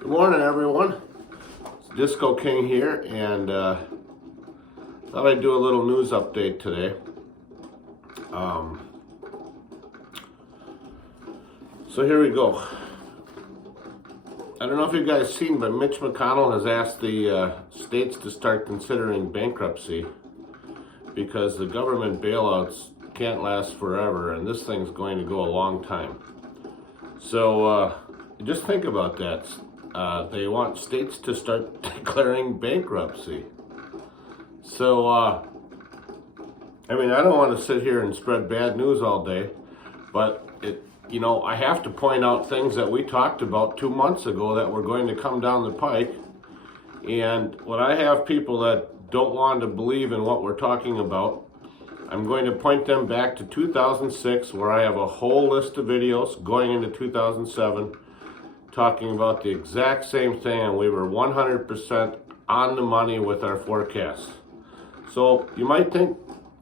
Good morning, everyone. It's Disco King here, and thought I'd do a little news update today. So here we go. I don't know if you guys seen, but Mitch McConnell has asked the states to start considering bankruptcy because the government bailouts can't last forever, and this thing's going to go a long time. So just think about that. They want states to start declaring bankruptcy. So, I don't want to sit here and spread bad news all day, but I have to point out things that we talked about 2 months ago that were going to come down the pike. And when I have people that don't want to believe in what we're talking about, I'm going to point them back to 2006, where I have a whole list of videos going into 2007 talking about the exact same thing, and we were 100% on the money with our forecasts. So you might think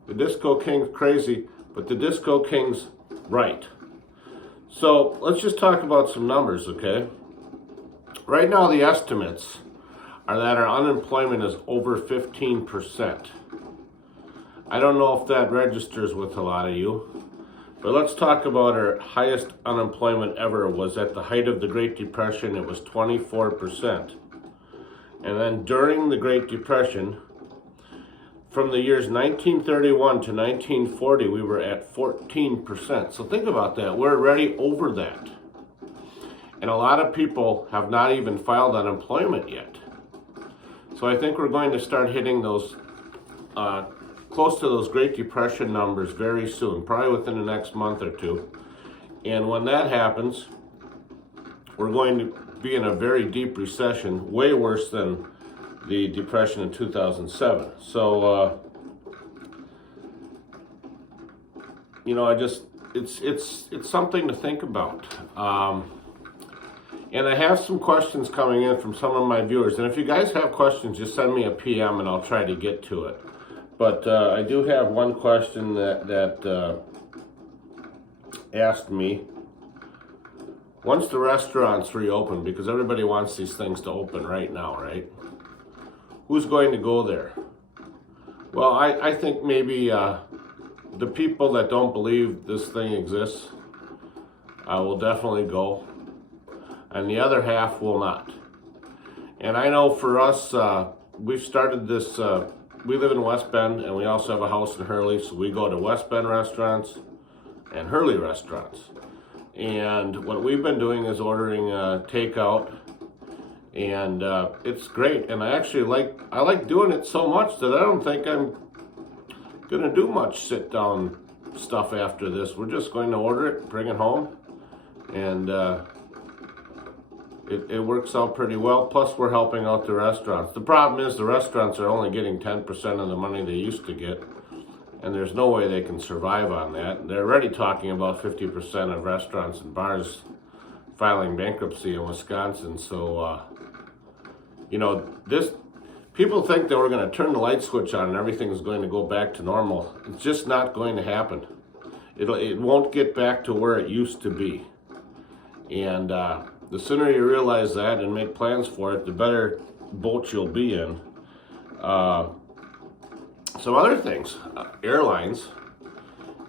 the Disco King's crazy, but the Disco King's right. So let's just talk about some numbers, okay? Right now the estimates are that our unemployment is over 15%. I don't know if that registers with a lot of you, but let's talk about our highest unemployment ever was at the height of the Great Depression. It was 24%. And then during the Great Depression, from the years 1931 to 1940, we were at 14%. So think about that. We're already over that. And a lot of people have not even filed unemployment yet. So I think we're going to start hitting those close to those Great Depression numbers very soon, probably within the next month or two. And when that happens, we're going to be in a very deep recession, way worse than the Depression in 2007. So, it's something to think about. And I have some questions coming in from some of my viewers. And if you guys have questions, just send me a PM and I'll try to get to it. But I do have one question that asked me, once the restaurants reopen, because everybody wants these things to open right now, right? Who's going to go there? Well, I think maybe the people that don't believe this thing exists will definitely go, and the other half will not. And I know for us, we've started this. We live in West Bend, and we also have a house in Hurley, so we go to West Bend restaurants and Hurley restaurants. And what we've been doing is ordering takeout, and it's great. And I like doing it so much that I don't think I'm gonna do much sit-down stuff after this. We're just going to order it, bring it home, and it works out pretty well. Plus, we're helping out the restaurants. The problem is the restaurants are only getting 10% of the money they used to get, and there's no way they can survive on that. They're already talking about 50% of restaurants and bars filing bankruptcy in Wisconsin. So, people think that we're going to turn the light switch on and everything is going to go back to normal. It's just not going to happen. It won't get back to where it used to be. And the sooner you realize that and make plans for it, the better boat you'll be in. Some other things, airlines,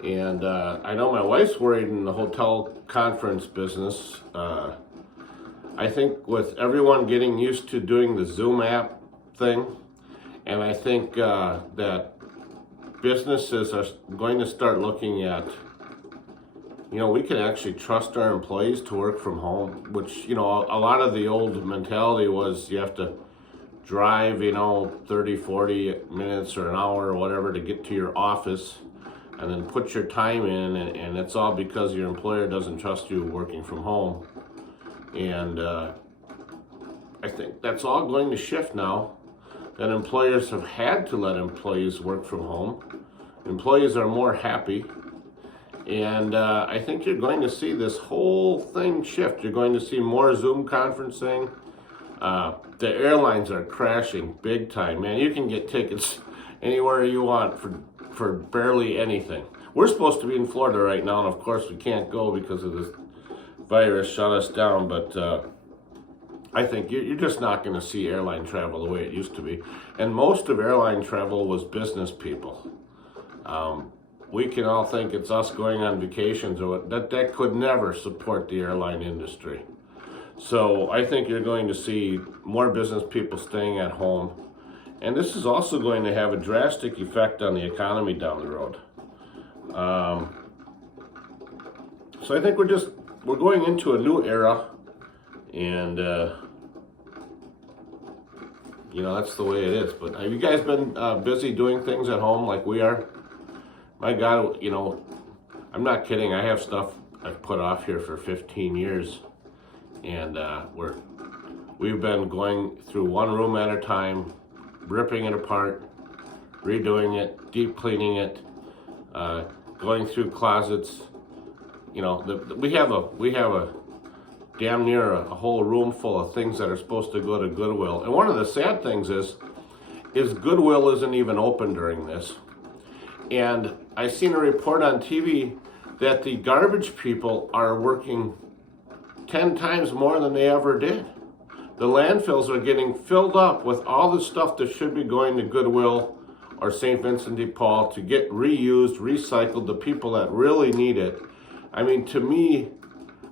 and I know my wife's worried in the hotel conference business. I think with everyone getting used to doing the Zoom app thing, and I think that businesses are going to start looking at, we can actually trust our employees to work from home, which, a lot of the old mentality was you have to drive, 30, 40 minutes or an hour or whatever to get to your office and then put your time in, and it's all because your employer doesn't trust you working from home. And I think that's all going to shift now, that employers have had to let employees work from home. Employees are more happy. And I think you're going to see this whole thing shift. You're going to see more Zoom conferencing. The airlines are crashing big time, man. You can get tickets anywhere you want for barely anything. We're supposed to be in Florida right now, and of course we can't go because of this virus shut us down. But I think you're just not going to see airline travel the way it used to be. And most of airline travel was business people. We can all think it's us going on vacations, or that could never support the airline industry. So I think you're going to see more business people staying at home. And this is also going to have a drastic effect on the economy down the road. So I think we're going into a new era, and that's the way it is. But have you guys been busy doing things at home like we are? My God, I'm not kidding. I have stuff I've put off here for 15 years, and we've been going through one room at a time, ripping it apart, redoing it, deep cleaning it, going through closets. We have a damn near a whole room full of things that are supposed to go to Goodwill. And one of the sad things is Goodwill isn't even open during this. And I seen a report on TV that the garbage people are working 10 times more than they ever did. The landfills are getting filled up with all the stuff that should be going to Goodwill or St. Vincent de Paul to get reused, recycled, the people that really need it. I mean, to me,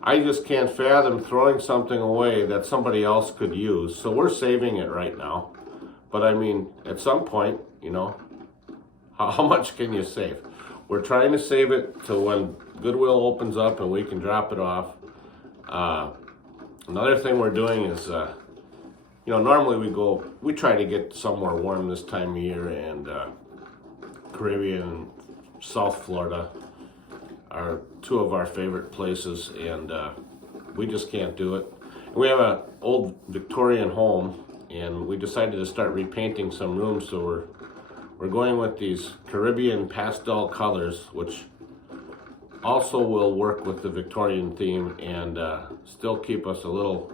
I just can't fathom throwing something away that somebody else could use. So we're saving it right now. But I mean, at some point, how much can you save? We're trying to save it till when Goodwill opens up and we can drop it off. Another thing we're doing is, normally we try to get somewhere warm this time of year, and Caribbean, South Florida are two of our favorite places, and we just can't do it. And we have an old Victorian home, and we decided to start repainting some rooms, so we're going with these Caribbean pastel colors, which also will work with the Victorian theme and still keep us a little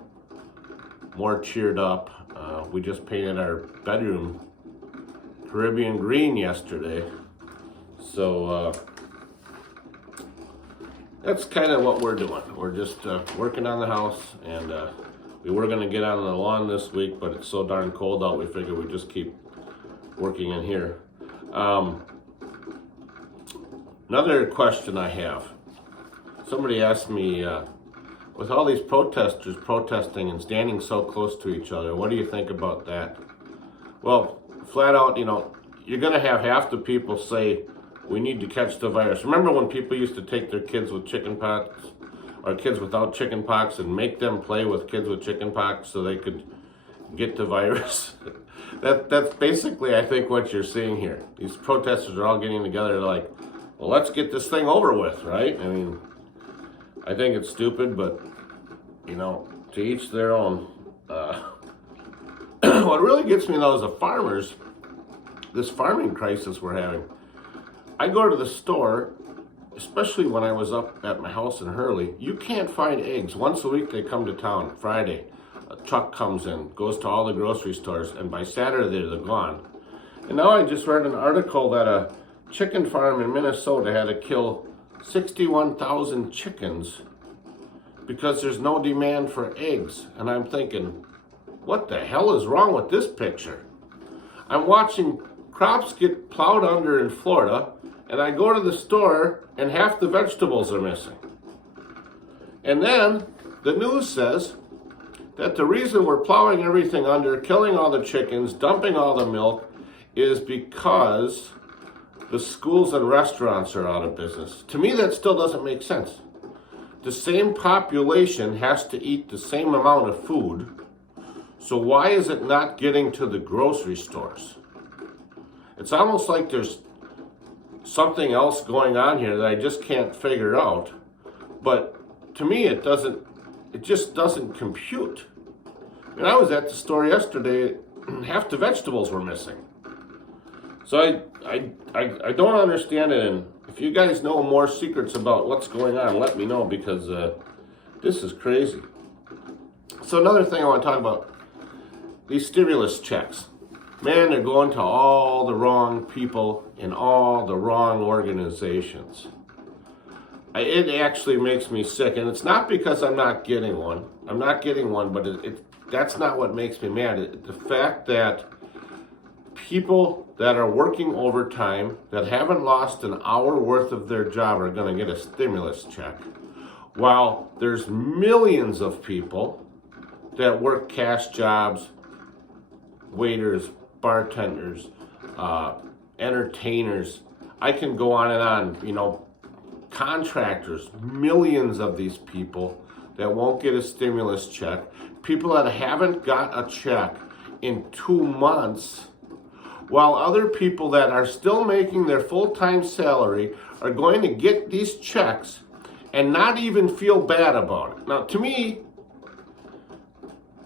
more cheered up. We just painted our bedroom Caribbean green yesterday, so that's kind of what we're doing. We're just working on the house, and we were going to get on the lawn this week, but it's so darn cold out, we figured we'd just keep working in here. Another question I have. Somebody asked me, with all these protesters protesting and standing so close to each other, what do you think about that? Well, flat out, you're going to have half the people say, we need to catch the virus. Remember when people used to take their kids with chickenpox or kids without chickenpox and make them play with kids with chickenpox so they could get the virus? That's basically, I think, what you're seeing here. These protesters are all getting together like, well, let's get this thing over with, right? I mean, I think it's stupid, but, to each their own. What really gets me, though, is the farmers, this farming crisis we're having. I go to the store, especially when I was up at my house in Hurley, you can't find eggs. Once a week they come to town, Friday. A truck comes in, goes to all the grocery stores, and by Saturday they're gone. And now I just read an article that a chicken farm in Minnesota had to kill 61,000 chickens because there's no demand for eggs. And I'm thinking, what the hell is wrong with this picture? I'm watching crops get plowed under in Florida, and I go to the store and half the vegetables are missing. And then the news says that the reason we're plowing everything under, killing all the chickens, dumping all the milk, is because the schools and restaurants are out of business. To me, that still doesn't make sense. The same population has to eat the same amount of food, so why is it not getting to the grocery stores? It's almost like there's something else going on here that I just can't figure out. But to me, it just doesn't compute. And I was at the store yesterday, half the vegetables were missing. So I don't understand it, and if you guys know more secrets about what's going on, let me know, because this is crazy. So another thing I want to talk about, these stimulus checks. Man, they're going to all the wrong people in all the wrong organizations. It actually makes me sick, and it's not because I'm not getting one. I'm not getting one, but that's not what makes me mad. The fact that people that are working overtime that haven't lost an hour worth of their job are going to get a stimulus check, while there's millions of people that work cash jobs, waiters, bartenders, entertainers. I can go on and on, contractors, millions of these people that won't get a stimulus check, people that haven't got a check in 2 months, while other people that are still making their full-time salary are going to get these checks and not even feel bad about it. Now, to me,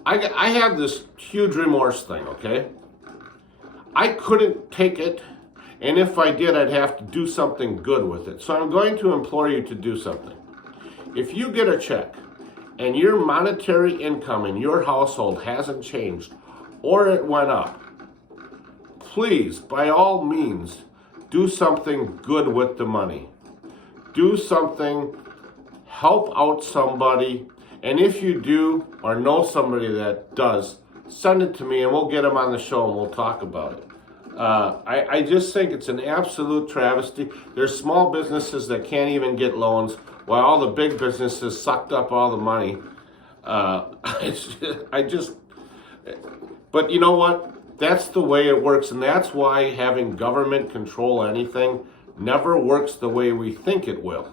I have this huge remorse thing, okay? I couldn't take it, and if I did, I'd have to do something good with it. So I'm going to implore you to do something. If you get a check and your monetary income in your household hasn't changed or it went up, please, by all means, do something good with the money. Do something, help out somebody, and if you do or know somebody that does, send it to me and we'll get them on the show and we'll talk about it. I just think it's an absolute travesty. There's small businesses that can't even get loans, while all the big businesses sucked up all the money. But you know what? That's the way it works, and that's why having government control anything never works the way we think it will.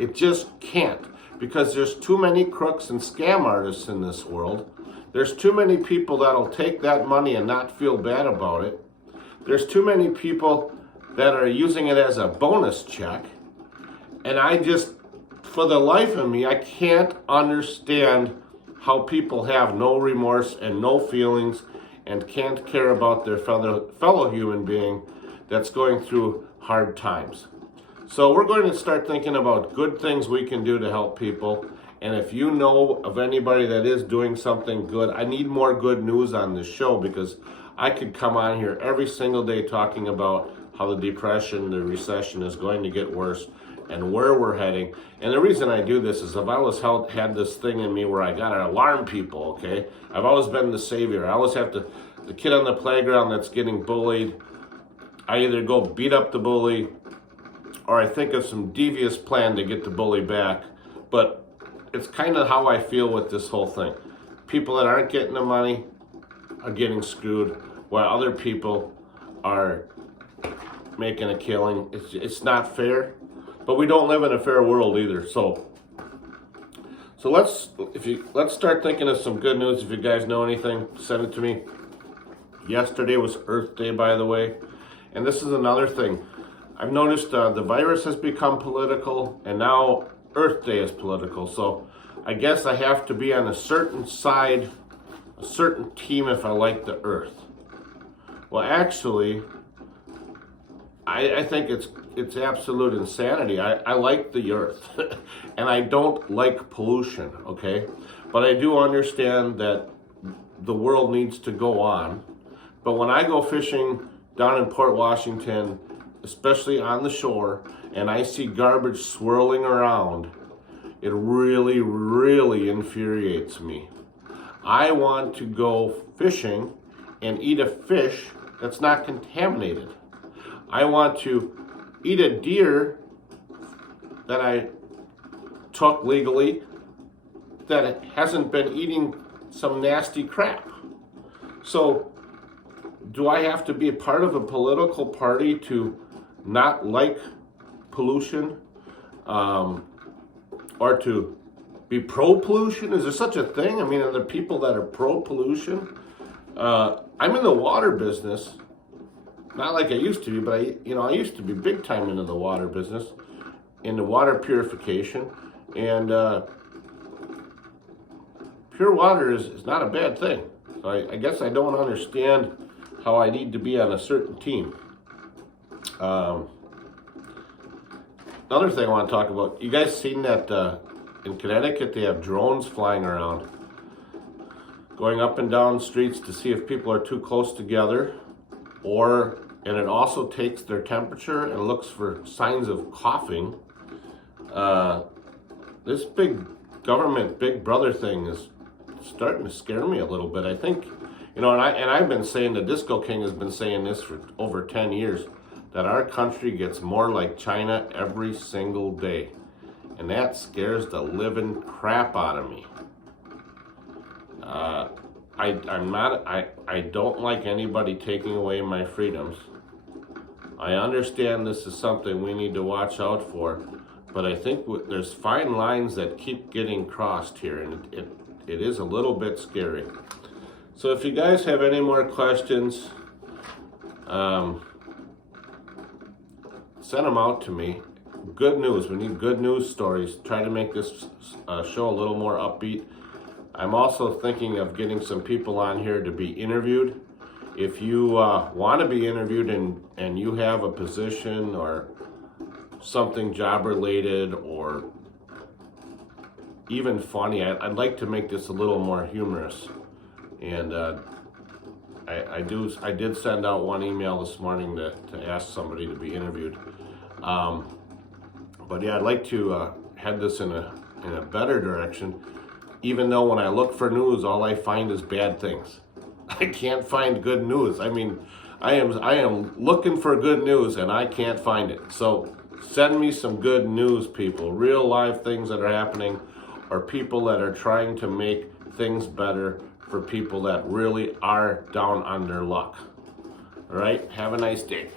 It just can't, because there's too many crooks and scam artists in this world. There's too many people that'll take that money and not feel bad about it. There's too many people that are using it as a bonus check. And I just, for the life of me, I can't understand how people have no remorse and no feelings and can't care about their fellow human being that's going through hard times. So we're going to start thinking about good things we can do to help people. And if you know of anybody that is doing something good, I need more good news on this show, because I could come on here every single day talking about how the depression, the recession is going to get worse and where we're heading. And the reason I do this is I've always had this thing in me where I got to alarm people, okay? I've always been the savior. I always have to, the kid on the playground that's getting bullied, I either go beat up the bully or I think of some devious plan to get the bully back. But it's kind of how I feel with this whole thing. People that aren't getting the money are getting screwed, while other people are making a killing. It's not fair, but we don't live in a fair world either. So let's start thinking of some good news. If you guys know anything, send it to me. Yesterday was Earth Day, by the way, and this is another thing. I've noticed the virus has become political, and now Earth Day is political. So I guess I have to be on a certain side, a certain team if I like the Earth. Well, actually, I think it's absolute insanity. I like the Earth, and I don't like pollution, okay? But I do understand that the world needs to go on. But when I go fishing down in Port Washington, especially on the shore, and I see garbage swirling around, it really, really infuriates me. I want to go fishing and eat a fish that's not contaminated. I want to eat a deer that I took legally that hasn't been eating some nasty crap. So, do I have to be a part of a political party to not like pollution, or to be pro-pollution? Is there such a thing? I mean, are there people that are pro-pollution? I'm in the water business, not like I used to be, but I used to be big time into the water business, into water purification, and pure water is not a bad thing. So I guess I don't understand how I need to be on a certain team. Another thing I want to talk about, you guys seen that in Connecticut they have drones flying around, going up and down streets to see if people are too close together, and it also takes their temperature and looks for signs of coughing. This big government, big brother thing is starting to scare me a little bit. I think, you know, and I've been saying, the Disco King has been saying this for over 10 years, that our country gets more like China every single day. And that scares the living crap out of me. I don't like anybody taking away my freedoms. I understand this is something we need to watch out for, but I think there's fine lines that keep getting crossed here, and it is a little bit scary. So if you guys have any more questions, send them out to me. Good news, we need good news stories. Try to make this show a little more upbeat. I'm also thinking of getting some people on here to be interviewed. If you want to be interviewed and you have a position or something job related or even funny, I'd like to make this a little more humorous. And I did send out one email this morning to ask somebody to be interviewed. But yeah, I'd like to head this in a better direction. Even though when I look for news, all I find is bad things. I can't find good news. I mean, I am looking for good news and I can't find it. So send me some good news, people. Real live things that are happening, or people that are trying to make things better for people that really are down on their luck. All right, have a nice day.